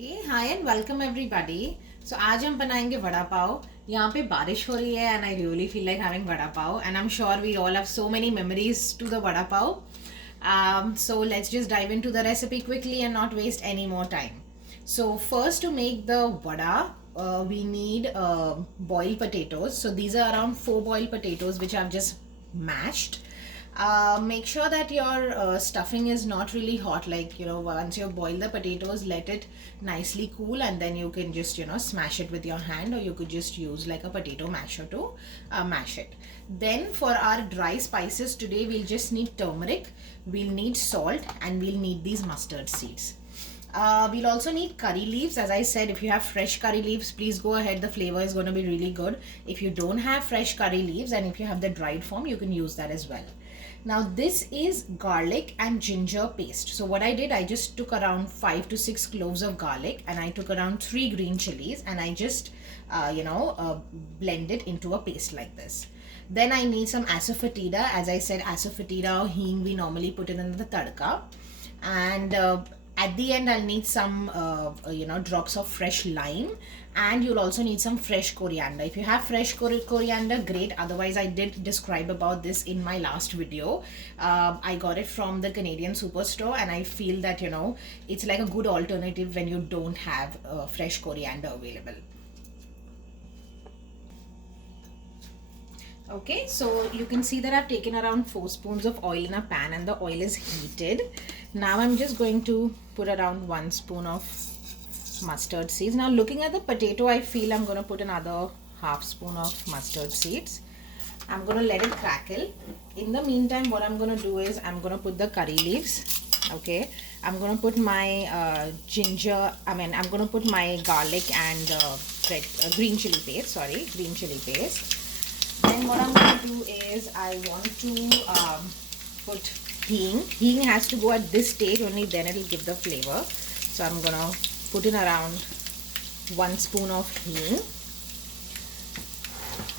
Okay, hi and welcome everybody. So आज हम बनाएंगे वड़ा पाव. यहाँ पे बारिश हो रही है and I really feel like having vada pav and I'm sure we all have so many memories to the vada pav. So let's just dive into the recipe quickly and not waste any more time. So first to make the vada, we need boiled potatoes. So these are around 4 boiled potatoes which I've just mashed. Make sure that your stuffing is not really hot, like once you boil the potatoes, let it nicely cool and then you can just smash it with your hand, or you could just use like a potato masher to mash it. Then for our dry spices today, we'll just need turmeric, we'll need salt, and we'll need these mustard seeds. We'll also need curry leaves. As I said, if you have fresh curry leaves, please go ahead. The flavor is going to be really good. If you don't have fresh curry leaves and if you have the dried form, you can use that as well. Now this is garlic and ginger paste. So what I did, I just took around 5 to 6 cloves of garlic and I took around 3 green chilies and I just blend it into a paste like this. Then I need some asafoetida. As I said, asafoetida or hing, we normally put it in the tadka. And at the end I'll need some drops of fresh lime, and you'll also need some fresh coriander. If you have fresh coriander, great. Otherwise, I did describe about this in my last video. I got it from the Canadian Superstore and I feel that it's like a good alternative when you don't have fresh coriander available. Okay, so you can see that I've taken around 4 spoons of oil in a pan and the oil is heated. Now I'm just going to put around 1 spoon of mustard seeds. Now looking at the potato, I feel I'm going to put another half spoon of mustard seeds. I'm going to let it crackle. In the meantime, what I'm going to do is I'm going to put the curry leaves. Okay, I'm going to put my I'm going to put my garlic and green chili paste. Green chili paste. Then what I'm going to do is I want to put hing. Hing has to go at this stage, only then it will give the flavor. So I'm going to put in around 1 spoon of hing.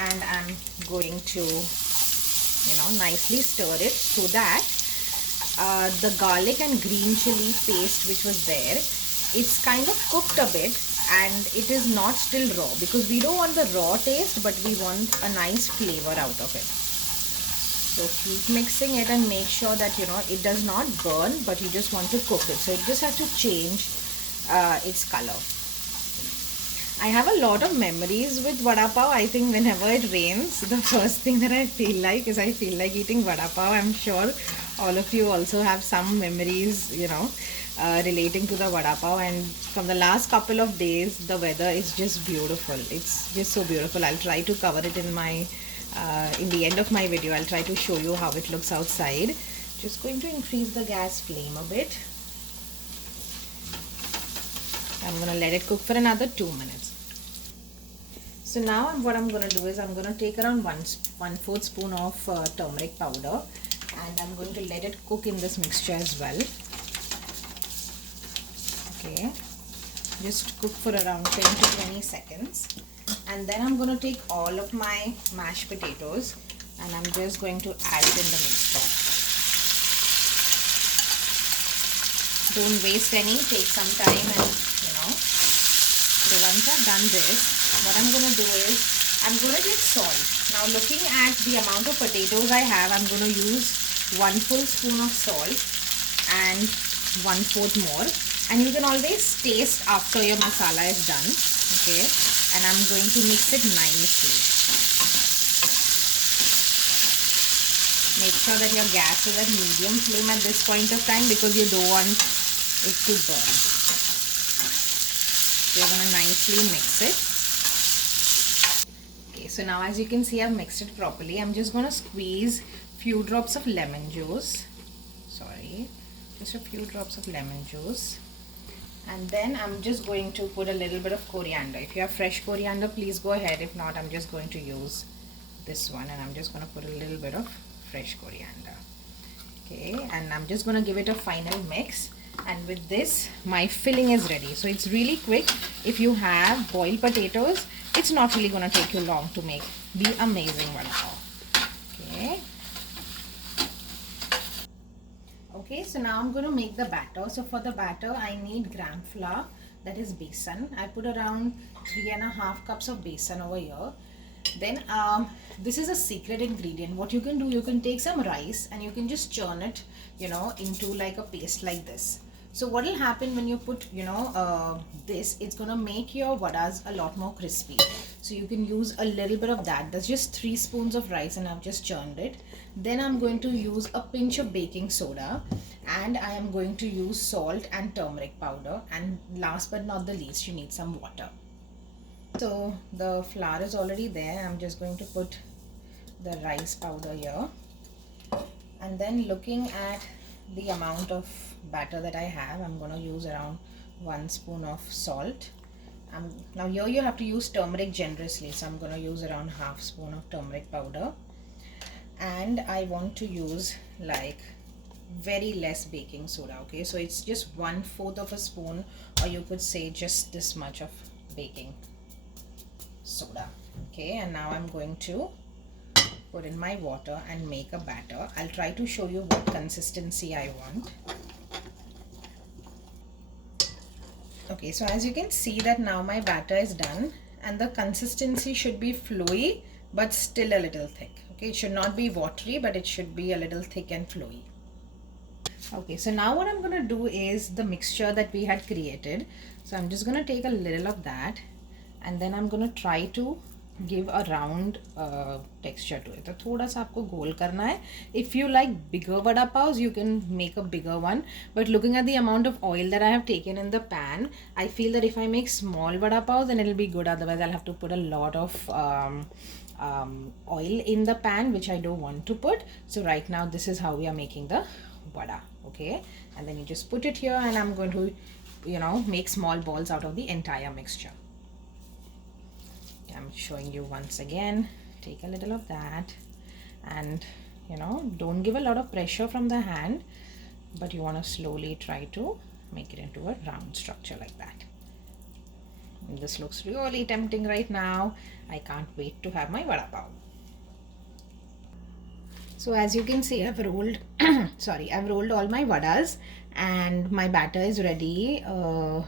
And I'm going to, nicely stir it so that the garlic and green chili paste which was there, it's kind of cooked a bit and it is not still raw, because we don't want the raw taste but we want a nice flavor out of it. So keep mixing it and make sure that it does not burn, but you just want to cook it, so it just has to change its color. I have a lot of memories with vada pav. I think whenever it rains, the first thing that I feel like is I feel like eating vada pav. I'm sure all of you also have some memories, relating to the vada pav. And from the last couple of days, the weather is just beautiful. It's just so beautiful. I'll try to cover it in my, in the end of my video. I'll try to show you how it looks outside. Just going to increase the gas flame a bit. I'm going to let it cook for another 2 minutes. So now what I'm going to do is I'm going to take around 1/4 spoon of turmeric powder and I'm going to let it cook in this mixture as well. Okay, just cook for around 10 to 20 seconds. And then I'm going to take all of my mashed potatoes and I'm just going to add it in the mixture. Don't waste any, take some time and So once I've done this, what I'm going to do is I'm going to get salt. Now looking at the amount of potatoes I have, I'm going to use 1 full spoon of salt and 1/4 more. And you can always taste after your masala is done. Okay, and I'm going to mix it nicely. Make sure that your gas is at medium flame at this point of time because you don't want it to burn. So you're going to nicely mix it. Okay, so now as you can see, I've mixed it properly. I'm just going to squeeze few drops of lemon juice. Just a few drops of lemon juice. And then I'm just going to put a little bit of coriander. If you have fresh coriander, please go ahead. If not, I'm just going to use this one and I'm just going to put a little bit of fresh coriander. Okay, and I'm just going to give it a final mix. And with this, my filling is ready. So it's really quick. If you have boiled potatoes, it's not really going to take you long to make the amazing vada pav. Okay. Okay, so now I'm going to make the batter. So for the batter, I need gram flour. that is besan. I put around 3.5 cups of besan over here. Then this is a secret ingredient. What you can do, you can take some rice and you can just churn it, into like a paste like this. So what will happen when you put, this, it's gonna make your vadas a lot more crispy. So you can use a little bit of that. That's just 3 spoons of rice and I've just churned it. Then I'm going to use a pinch of baking soda, and I am going to use salt and turmeric powder. And last but not the least, you need some water. So the flour is already there. I'm just going to put the rice powder here. And then looking at the amount of batter that I have, I'm going to use around 1 spoon of salt. Now here you have to use turmeric generously, so I'm going to use around half spoon of turmeric powder. And I want to use like very less baking soda, okay? So it's just 1/4 of a spoon, or you could say just this much of baking soda, okay? And now I'm going to put in my water and make a batter. I'll try to show you what consistency I want. Okay, so as you can see that now my batter is done, and the consistency should be flowy but still a little thick. Okay, it should not be watery, but it should be a little thick and flowy. Okay, so now what I'm going to do is the mixture that we had created. So I'm just going to take a little of that, and then I'm going to try to give a round texture to it. तो थोड़ा सा आपको गोल करना है. If you like bigger vada paos, you can make a bigger one. But looking at the amount of oil that I have taken in the pan, I feel that if I make small vada paos, then it'll be good. Otherwise, I'll have to put a lot of oil in the pan, which I don't want to put. So right now, this is how we are making the vada. Okay, and then you just put it here, and I'm going to, make small balls out of the entire mixture. I'm showing you once again. Take a little of that, and don't give a lot of pressure from the hand, but you want to slowly try to make it into a round structure like that. And this looks really tempting right now. I can't wait to have my vada pav. So as you can see, I've rolled I've rolled all my vadas, and my batter is ready. All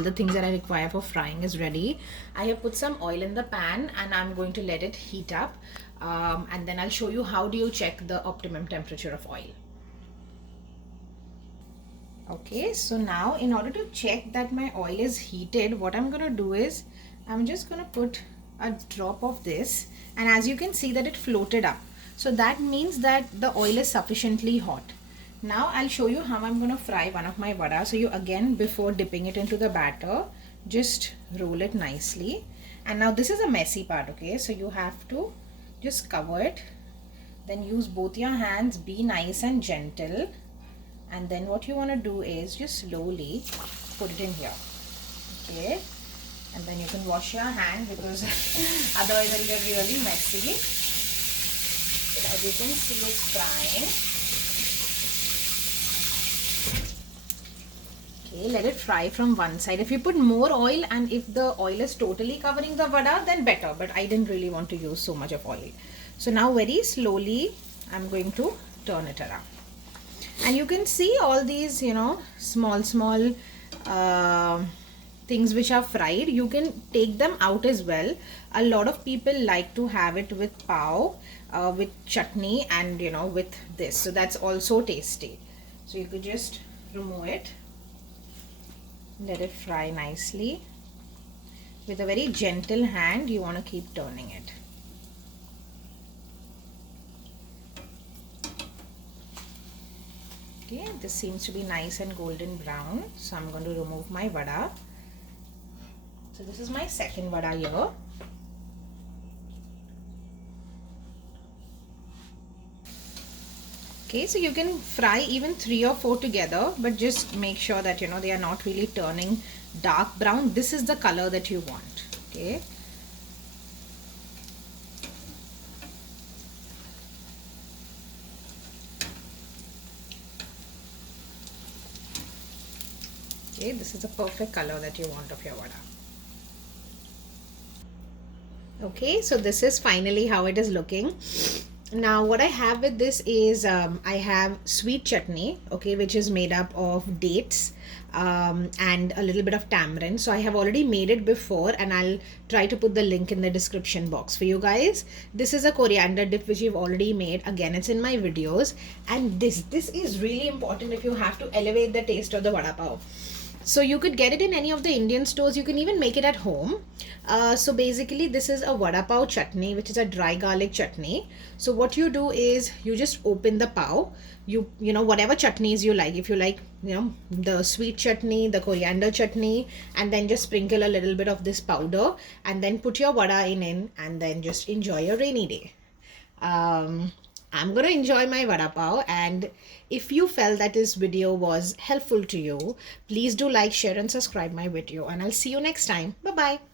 the things that I require for frying is ready. I have put some oil in the pan, and I'm going to let it heat up, and then I'll show you how do you check the optimum temperature of oil. Okay, so now in order to check that my oil is heated, what I'm going to do is I'm just going to put a drop of this, and as you can see that it floated up. So that means that the oil is sufficiently hot. Now I'll show you how I'm going to fry one of my vada. So you again, before dipping it into the batter, just roll it nicely. And now this is a messy part, okay? So you have to just cover it. Then use both your hands, be nice and gentle. And then what you want to do is just slowly put it in here, okay? And then you can wash your hand, because otherwise it'll get really messy. As you can see, it's frying. Okay, let it fry from one side. If you put more oil, and if the oil is totally covering the vada, then better. But I didn't really want to use so much of oil. So now very slowly, I'm going to turn it around. And you can see all these, small things which are fried. You can take them out as well. A lot of people like to have it with pav, with chutney, and with this. So that's also tasty. So you could just remove it, let it fry nicely. With a very gentle hand, you want to keep turning it. Okay, this seems to be nice and golden brown. So I'm going to remove my vada. So this is my second vada here. Okay, so you can fry even 3 or 4 together, but just make sure that they are not really turning dark brown. This is the color that you want. Okay. Okay, this is the perfect color that you want of your vada. Okay, so this is finally how it is looking. Now what I have with this is I have sweet chutney, okay, which is made up of dates and a little bit of tamarind. So I have already made it before, and I'll try to put the link in the description box for you guys. This is a coriander dip which we've already made. Again, it's in my videos. And this is really important if you have to elevate the taste of the vada pav. So you could get it in any of the Indian stores. You can even make it at home. So basically this is a vada pav chutney, which is a dry garlic chutney. So what you do is you just open the pav. You know, whatever chutneys you like. If you like, you know, the sweet chutney, the coriander chutney, and then just sprinkle a little bit of this powder and then put your vada in and then just enjoy a rainy day. I'm gonna enjoy my vada pav, and if you felt that this video was helpful to you, please do like, share and subscribe my video, and I'll see you next time. Bye bye.